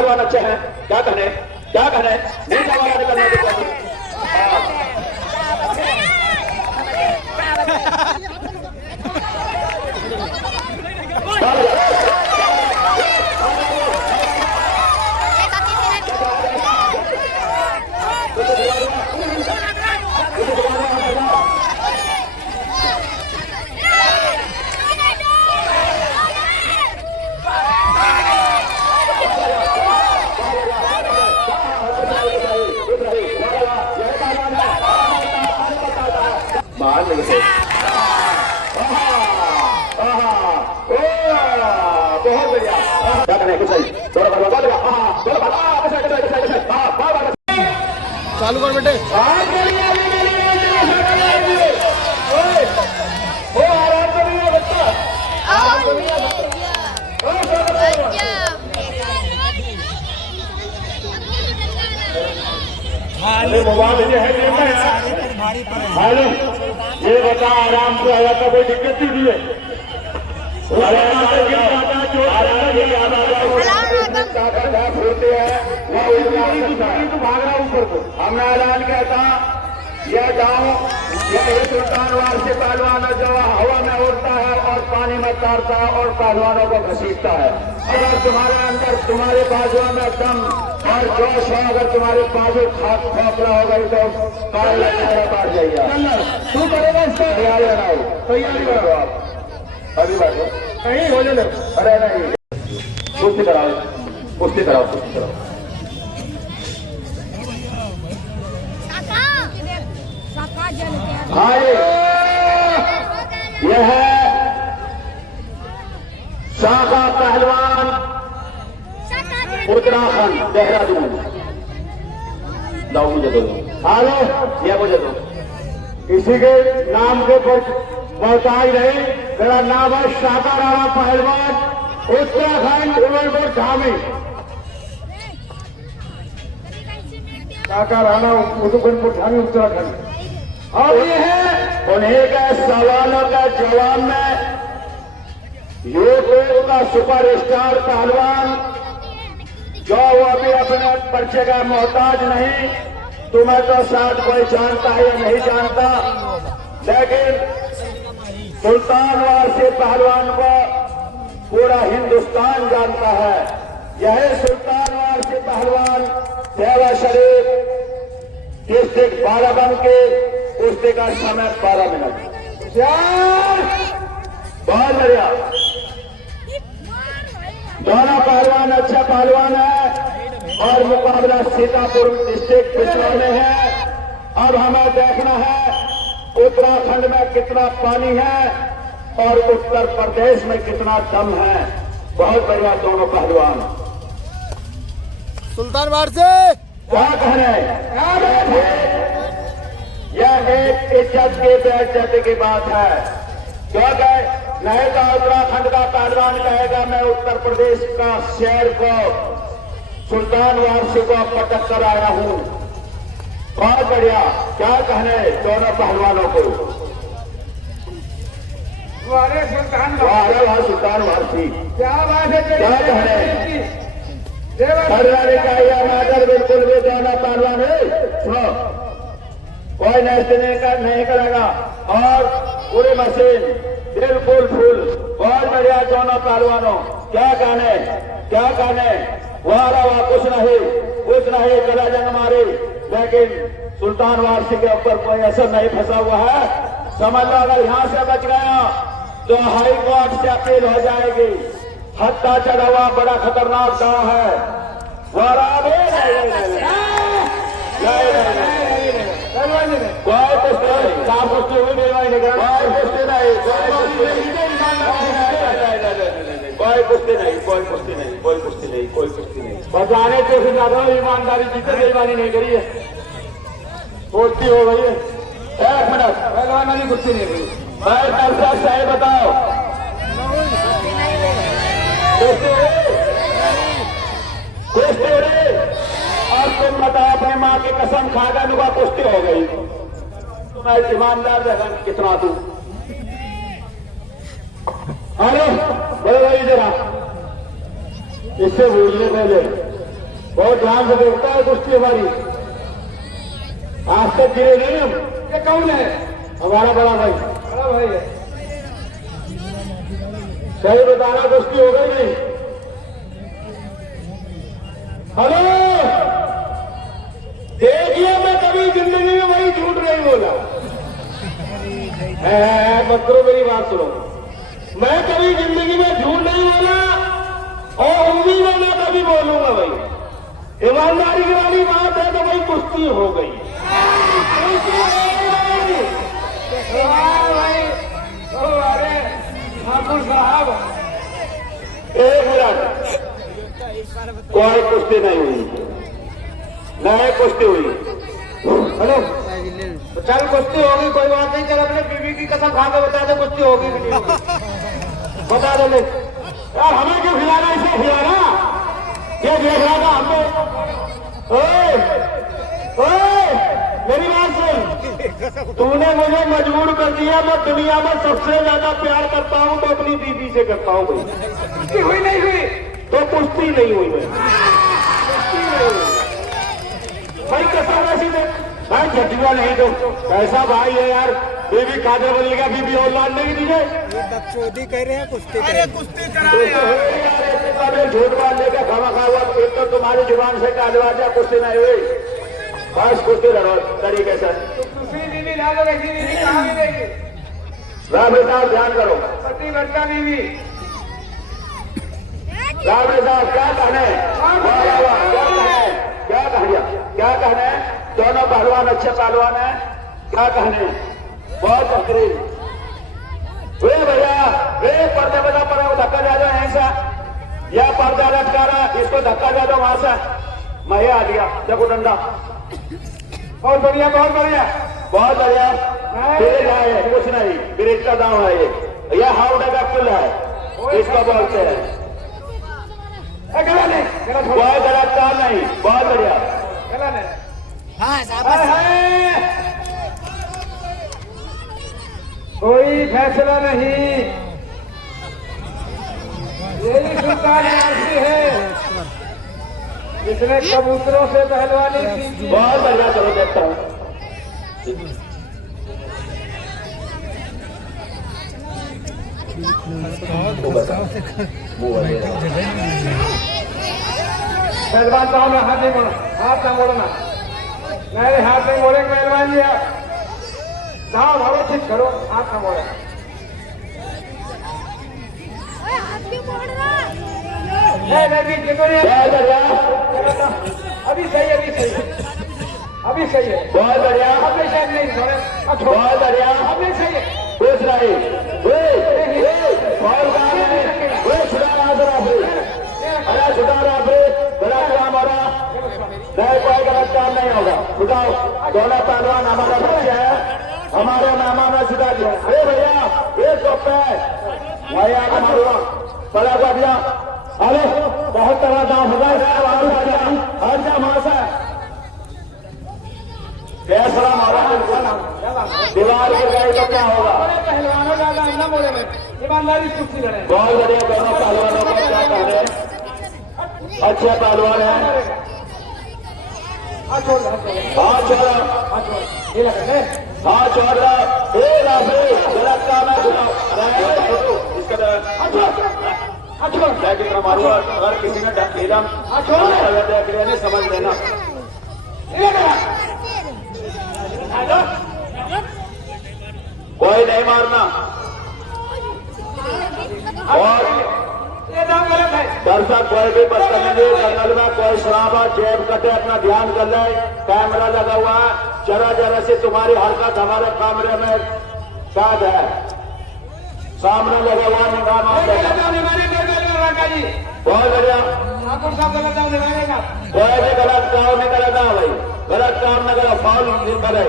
पहलवान अच्छे हैं, क्या कहने नहीं सवाल निकलना बहुत बढ़िया, क्या कहने कुछ नहीं, चालू कर बेटे। मोबाइल ये है हेलो, ये बता आराम से आया था, कोई दिक्कत नहीं है। भाग रहा ऊपर को, हमने ऐलान कहता यह गाँव यह सुल्तानवार से पहलवान जो हवा में उड़ता है और पानी में तैरता है और पहलवानों को घसीटता है। अगर तुम्हारे अंदर तुम्हारे बाजुओं में दम और जोश हो, अगर तुम्हारे बाजू खोखला हो गई तो काल बाहर जाइए। तू करेगा इसका तैयारी बनाओ, तैयारी करो आप अभी बैठो कहीं हो जाए। अरे नहीं, कुश्ती कराओ, कुश्ती कराओ, कुश्ती कराओ। हाँ यह है शाखा पहलवान उत्तराखंड देहरादून। लाओ मुझे दो, हेलो ये मुझे दो, इसी के नाम के पर पहुंचाई रही। मेरा नाम है शाखा राणा पहलवान उत्तराखंड उमरपुर धामी। शाखा राणा उमरपुर धामी उत्तराखंड। और ये है उन्हीं के सवालों का जवाब में यूट्यूब का सुपरस्टार पहलवान जो वो भी अपने परिचय का मोहताज नहीं। तुम्हें तो शायद कोई जानता है या नहीं जानता, लेकिन सुल्तानवार से पहलवान को पूरा हिंदुस्तान जानता है। यही सुल्तानवार से पहलवान सेवा शरीफ डिस्ट्रिक्ट बाराबंकी, कुश्ती का समय 12 मिनट। बहुत बढ़िया, दोनों पहलवान अच्छा पहलवान है और मुकाबला सीतापुर डिस्ट्रिक्ट पिछड़ा में है। अब हमें देखना है उत्तराखंड में कितना पानी है और उत्तर प्रदेश में कितना दम है। बहुत बढ़िया दोनों पहलवान। सुल्तानवार से क्या कहने, यह एक इज्जत की बेइज्जती की बात है, क्योंकि नहीं तो उत्तराखंड का पहलवान कहेगा मैं उत्तर प्रदेश का शेर को सुल्तानवार से को पटक कर आया हूं। बहुत बढ़िया, क्या कहने दोनों पहलवानों को। सुल्तानवार थी, क्या बात है, क्या कहने का यह मैटर बिल्कुल भी दोनों पहलवान है। सुनो, कोई नहीं करेगा और पूरी मशीन बिल्कुल फुल। बहुत बढ़िया दोनों पहलवानों, क्या कहने वाह कुछ नहीं कला जंग मारी, लेकिन सुल्तानवार सिंह के ऊपर कोई असर नहीं फंसा हुआ है। समझ लो अगर यहां से बच गया तो हाई कोर्ट से अपील हो जाएगी। हत्या चढ़ा हुआ बड़ा खतरनाक गांव है। कोई कुश्ती नहीं बचाने से ज्यादा ईमानदारी जीते बेईमानी नहीं करी है, कुश्ती हो गई है। 1 मिनट पहलवानी कुश्ती नहीं हुई। भाई नर्सा सही बताओ, कुश्ती हो रही और तुम बताओ अपनी माँ की कसम खाकर नुका कुश्ती हो गई। मैं ईमानदार रहेगा कितना तू। हेलो बोलो भाई जरा इससे भूलने पहले बहुत ध्यान से देखता है कुश्ती हमारी, आज तक गिरे नहीं हम। ये कौन है? हमारा बड़ा भाई। बड़ा भाई है। सही बताना, कुश्ती हो गई नहीं। हेलो, देखिए मैं कभी जिंदगी में वही झूठ नहीं बोला है। मत करो, मेरी बात सुनो। मैं कभी जिंदगी में झूठ नहीं बोला और उम्मीद में मैं कभी बोलूंगा भाई। ईमानदारी की वाली बात है तो भाई कुश्ती हो गई। भाई अरे ठाकुर साहब, एक मिनट, कोई कुश्ती नहीं हुई, नहीं कुश्ती हुई। हेलो, तो चल कुश्ती होगी, कोई बात नहीं। चल अपने बीवी की कसम खा के बता दे कुश्ती होगी कि नहीं होगी, बता दे। यार हमें क्यों खिलाना, इसे खिलाना। ये देख रहा था हमने। ओए ओए, मेरी बात सुन, तूने मुझे मजबूर कर दिया। मैं दुनिया में सबसे ज्यादा प्यार करता हूँ तो अपनी बीवी से करता हूँ भाई। कुश्ती हुई नहीं हुई तो कुश्ती नहीं हुई मैं, कुश्ती नहीं हुई भाई कसम ऐसी दे भाई, झटिया नहीं तो कैसा भाई है यार। बीवी खाते बनेगा, बीवी और लान नहीं दीजिए। बकचोदी कह रहे हैं, कुश्ती कर रहे हैं। कुश्ती करा झूठ बांधने का खामा खा हुआ तो तुम्हारी जुबान से कालवा दिया, कुश्ती नहीं हुई। बस कुश्ती लड़ो तरीके से। दूसरी बीवी ला दो, ऐसी बीवी कहाँ मिलेगी? राबड़ी साहब ध्यान करो। पति बच्चा बीवी। राबड़ी साहब क्या कहने, क्या कहने, क्या कहने। दोनों पहलवान अच्छे पहलवान हैं, क्या कहने। बहुत बेहतरीन। वे भैया, वे पर्दे बता पर धक्का दे दो ऐसा, यह पर्दा लटका रहा, इसको धक्का दे दो वहां से। मैं आ गया, देखो डंडा। बहुत बढ़िया, बहुत बढ़िया, बहुत बढ़िया। ब्रिज है, कुछ नहीं, ब्रिज का दाम है ये। यह हावड़े का पुल है, इसको बोलते हैं। गला नहीं, गला छोड़, बहुत गलत काम नहीं, बहुत बढ़िया। गला नहीं। हाँ साहब, कोई फैसला नहीं, यही सुल्तान वासी है जिसने कबूतरों से पहलवानी सीखी। बहुत बढ़िया, चलो देखता हूँ। पहलवान साहब ने हाथ नहीं मोड़ा, हाथ ना मोड़ना। नहीं, हाथ नहीं मोड़े पहलवान जी। आप भाव ठीक करो, हाथ ना मोड़े। नहीं, बीच में बहुत बढ़िया, अभी सही, अभी सही, अभी सही है। बहुत बढ़िया, अब नहीं शायद नहीं छोड़े, अब छोड़। बहुत बढ़िया। अब नहीं सही है। कुछ नहीं, बहुत काम है। छुड़ा रहा अरे छुटा रहा बड़ा काम हो रहा। नहीं, कोई गलत काम नहीं होगा। छुटाओ, दोनों पहलवान हमारा बच्चे है, हमारे मेहमान ने छुटा दिया। अरे भैया, ये चुप है भैया, बड़ा बढ़िया। अरे बहुत तरह दाम होगा, हर जा वहां से कैसा मारा दीवार गिर गई तो क्या होगा। बड़े पहलवानों ज्यादा न बोले में ईमानदारी कुर्सी लड़े। बहुत बढ़िया, दोनों पहलवानों को क्या कह रहे हैं, अच्छे पहलवान हैं। हाथ छोड़, हाथ छोड़ा, हाथ छोड़, ये लगा हाथ छोड़ रहा। गलत काम है, हाथ छोड़, कितना मारूंगा। अगर किसी ने ढकेला देख लिया नहीं, समझ लेना। कोई नहीं मारना। और ये दाम गलत है। दर्शक कोई भी बदतमीजी, जंगल में कोई शराबा जेब कटे, अपना ध्यान कर ले। कैमरा लगा हुआ है, जरा जरा से तुम्हारी हरकत हमारे कैमरे में कैद है। सामने लगा हुआ निगाह मार देगा। बहुत बढ़िया, ठाकुर साहब गलत दाम निभाएगा। कोई भी गलत काम नहीं करेगा भाई, गलत काम न करो, फाउल नहीं करे,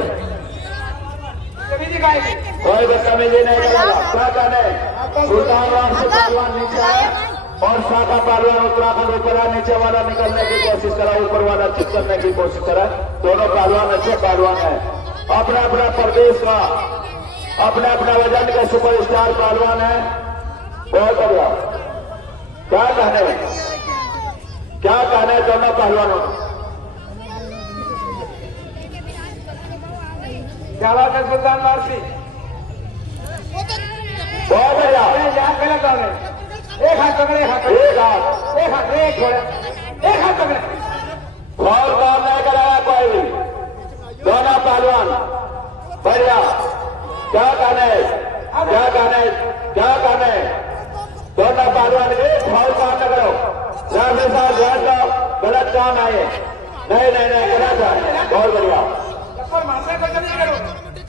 कोई बदतमीजी नहीं करेगा। क्या कहने, सुल्तान राम से पहलवान नीचे आया और शाखा पहलवान उत्तराखंड ऊपर आया, नीचे वाला निकलने की कोशिश करा, ऊपर वाला चित करने की कोशिश करा। दोनों पहलवान अच्छे पहलवान है, अपना अपना प्रदेश का अपने अपने वजन के सुपरस्टार पहलवान है। बहुत बढ़िया। क्या कहने दोनों पहलवानों। क्या बात है सुल्तान वारसी, बहुत बढ़िया। यहाँ गलत आ गए। एक हाथ पकड़े, एक हाथ एक छोड़े, एक हाथ पकड़े। फॉल कॉल नहीं करेगा कोई भी, दोनों पहलवान बढ़िया। क्या कहने, क्या कहने, क्या कहने, दोनों पहलवान एक फॉल कॉल न करो। राफी साहब ध्यान दो, गलत काम आए। नहीं नहीं नहीं, गलत है। बहुत बढ़िया, चप्पल मारने को जल्दी करो।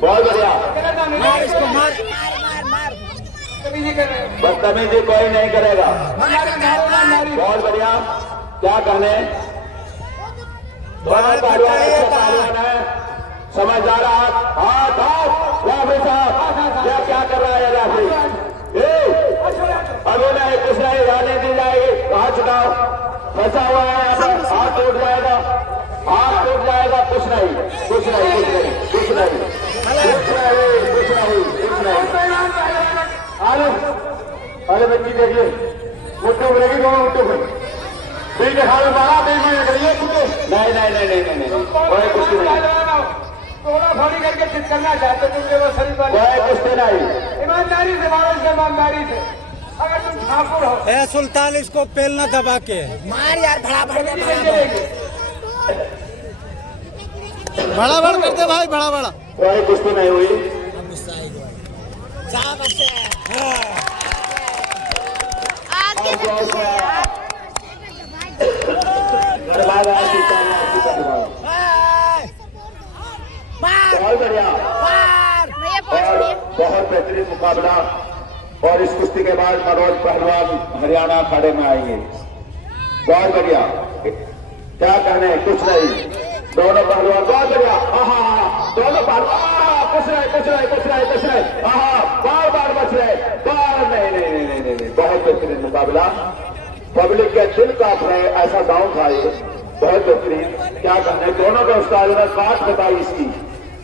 बहुत बढ़िया। गलत ना मार मिले, इसको, मार कभी नहीं कर रहे। बदतमीजी कोई नहीं करेगा। नारी बहुत बढ़िया। क्या कहने, दोनों पहलवान अच्छे पहलवान है, समझदार। हाथ हाथ राफी साहब, यह क्या कर रहा है राफी? अभी नहीं, कुछ नहीं, जाने दी जाएगी। हाथ छुटाओ, फंसा हुआ है यहाँ पर, हाथ टूट जाएगा, हाथ टूट जाएगा। कुछ नहीं, कुछ नहीं, कुछ नहीं, कुछ नहीं, कुछ नहीं, कुछ नहीं, कुछ नहीं। अरे बच्ची देखिए, मुट्ठो बनेगी, दोनों मुट्ठो बने। ठीक है, हाल मारा बेईमान करिए कुछ। नहीं नहीं नहीं नहीं नहीं, कोई कुछ नहीं, थोड़ा थोड़ी करके ठीक करना चाहते तुम, जो शरीफ वाले कोई कुछ नहीं। ईमानदारी से मारो, इसे ईमानदारी से। अगर तुम ठाकुर हो, ए सुल्तान, इसको पेल न दबा के मार यार, बड़ा करते भाई, बड़ा कोई कुछ नहीं हुई। बहुत बढ़िया, बहुत बेहतरीन मुकाबला। और इस कुश्ती के बाद मनोज पहलवान हरियाणा अखाड़े में आएंगे। बहुत बढ़िया। क्या कहने, कुछ नहीं, दोनों पहलवान बहुत बढ़िया। दोनों पहलवान कुछ नहीं, कुछ नहीं, कुछ नहीं, कुछ नहीं। बार बार बच रहे, बार नहीं नहीं नहीं नहीं नहीं, नहीं। बहुत बेहतरीन मुकाबला। पब्लिक के दिल काट रहे, ऐसा गाँव था ये। बहुत बेहतरीन। क्या कहने, दोनों के उस्तादों ने बात बताई इसकी,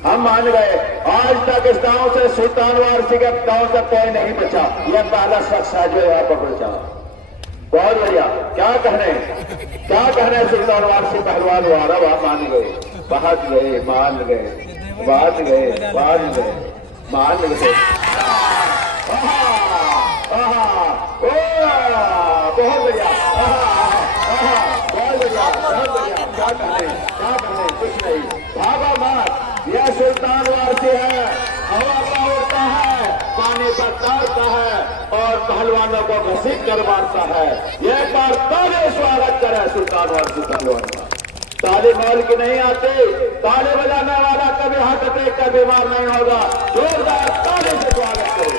हम मान गए। आज तक इस गांव से सुल्तान वारसी के गांव से कोई नहीं बचा, यह पहला शख्स है जो यहाँ पर बचा। बहुत बढ़िया। क्या कहने, क्या कहने, सुल्तान वारसी पहलवान वारा वहां मान गए, बात गए, मान गए, बात गए, मान गए, मान गए। बहुत बढ़िया, बहुत बढ़िया, बहुत बढ़िया। क्या कहने, क्या कहने, कुछ नहीं, भागा मार। यह सुल्तान वारसी है, हवा का उड़ता है, पानी पर तैरता है और पहलवानों को घसीट कर मारता है। यह बार ताले स्वागत करे सुल्तान वारसी पहलवान का। ताली मौल की नहीं आती, ताले बजाने वाला कभी हार्ट अटैक का बीमार नहीं होगा। जोरदार ताले से स्वागत करो।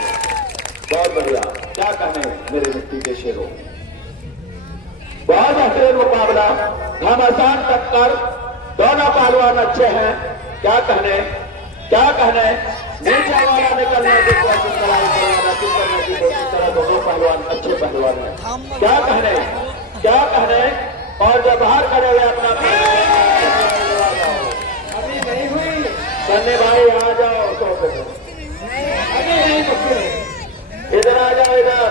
बहुत बढ़िया। क्या कहने मेरे मिट्टी के शेरों, बहुत बेहतरीन मुकाबला, घमासान टक्कर, दोनों पहलवान अच्छे हैं। क्या कहने, क्या कहने, नीचे वाला निकलने की कोशिश करने की कोशिश करा, दोनों पहलवान अच्छे पहलवान हैं। क्या कहने, क्या कहने, और जब बाहर खड़े हुए अपना अभी नहीं हुई। सन्नी भाई आ जाओ, अभी नहीं इधर आ जाओ, इधर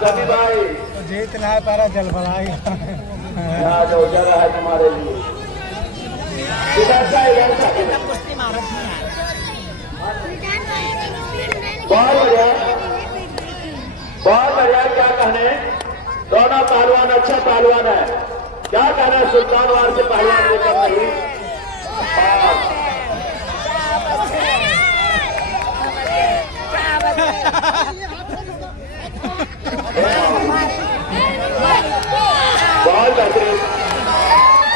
सन्नी भाई जीतना है, पारा जल बनाई। आ जाओ, जगह है तुम्हारे लिए। इधर से, इधर से। बहुत बढ़िया, बहुत बढ़िया। क्या कहने, दोनों पहलवान अच्छे पहलवान है। क्या कहना, सुल्तान वारसी पहलवान को कर रही। बहुत बेहतरीन।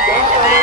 क्या कहने,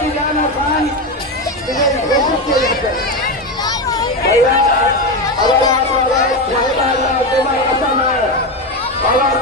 की जान आसान घोषित किए जाते हैं। भैया अगर आप तुम्हारा असम है, अगर